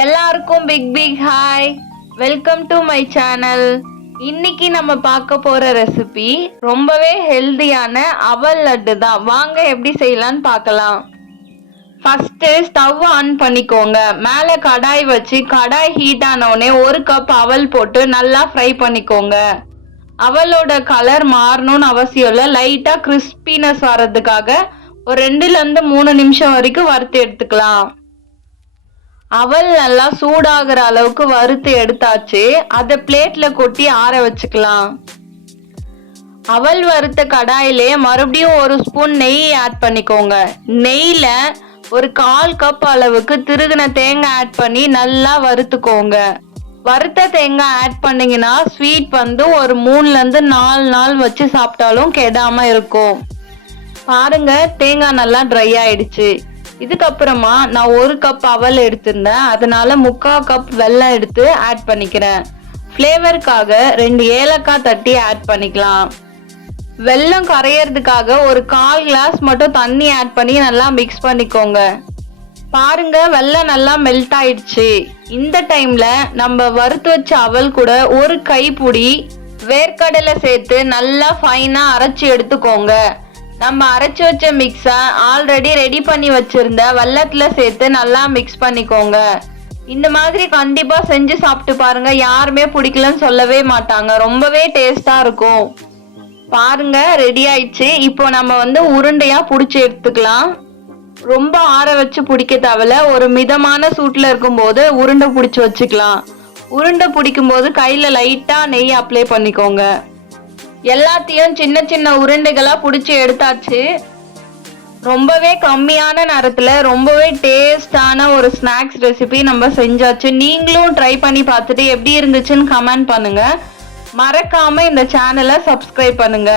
எல்லாருக்கும் big hi, welcome to my channel. இன்னைக்கு நம்ம பார்க்க போற ரெசிபி ரொம்பவே ஹெல்தியான அவல் லட்டு தான். வாங்க எப்படி செய்யலாம்னு பார்க்கலாம். ஃபர்ஸ்ட் ஸ்டவ் ஆன் பண்ணிக்கோங்க. மேலே கடாய் வச்சு கடாய் ஹீட் ஆனவுடனே 1 கப் அவல் போட்டு நல்லா ஃப்ரை பண்ணிக்கோங்க. அவலோட கலர் மாறணும்னு அவசியம் இல்லை, லைட்டா கிறிஸ்பினஸ் வர்றதுக்காக ஒரு 2-3 நிமிஷம் வரைக்கும் வறுத்து எடுத்துக்கலாம். அவல் நல்லா சூடாகிற அளவுக்கு வறுத்து எடுத்தாச்சு. அதை பிளேட்ல கொட்டி ஆற வச்சுக்கலாம். அவல் வறுத்த கடாயிலே மறுபடியும் 1 ஸ்பூன் நெய் ஆட் பண்ணிக்கோங்க. நெய்ல ஒரு 1/4 கப் அளவுக்கு திருகின தேங்காய் ஆட் பண்ணி நல்லா வறுத்துக்கோங்க. வறுத்த தேங்காய் ஆட் பண்ணீங்கன்னா ஸ்வீட் வந்து ஒரு 3-4 நாள் வச்சு சாப்பிட்டாலும் கெடாம இருக்கும். பாருங்க, தேங்காய் நல்லா ட்ரை ஆயிடுச்சு. இதுக்கப்புறமா நான் 1 கப் அவல் எடுத்திருந்தேன், அதனால 3/4 கப் வெல்லம் எடுத்து ஆட் பண்ணிக்கிறேன். ஃப்ளேவருக்காக 2 ஏலக்காய் தட்டி ஆட் பண்ணிக்கலாம். வெல்லம் கரையிறதுக்காக ஒரு 1/4 கிளாஸ் மட்டும் தண்ணி ஆட் பண்ணி நல்லா மிக்ஸ் பண்ணிக்கோங்க. பாருங்க, வெல்லம் நல்லா மெல்ட் ஆயிடுச்சு. இந்த டைம்ல நம்ம வறுத்து வச்ச அவல் கூட ஒரு கைப்பிடி வேர்க்கடலை சேர்த்து நல்லா ஃபைனா அரைச்சி எடுத்துக்கோங்க. நம்ம அரைச்சி வச்ச மிக்ஸை ஆல்ரெடி ரெடி பண்ணி வச்சிருந்த வெல்லத்துல சேர்த்து நல்லா மிக்ஸ் பண்ணிக்கோங்க. இந்த மாதிரி கண்டிப்பா செஞ்சு சாப்பிட்டு பாருங்க, யாருமே பிடிக்கலன்னு சொல்லவே மாட்டாங்க. ரொம்பவே டேஸ்டா இருக்கும். பாருங்க, ரெடி ஆயிடுச்சு. இப்போ நம்ம உருண்டையா பிடிச்சி எடுத்துக்கலாம். ரொம்ப ஆற வச்சு பிடிக்க தேவையில்ல, ஒரு மிதமான சூட்ல இருக்கும்போது உருண்டை பிடிச்சி வச்சுக்கலாம். உருண்டை பிடிக்கும் போது கையில லைட்டா நெய் அப்ளை பண்ணிக்கோங்க. எல்லாத்தையும் சின்ன சின்ன உருண்டைகளா பிடிச்சி எடுத்தாச்சு. ரொம்பவே கம்மியான நேரத்துல ரொம்பவே டேஸ்டான ஒரு ஸ்நாக்ஸ் ரெசிபி நம்ம செஞ்சாச்சு. நீங்களும் ட்ரை பண்ணி பார்த்துட்டு எப்படி இருந்துச்சுன்னு கமெண்ட் பண்ணுங்க. மறக்காம இந்த சேனலை சப்ஸ்கிரைப் பண்ணுங்க.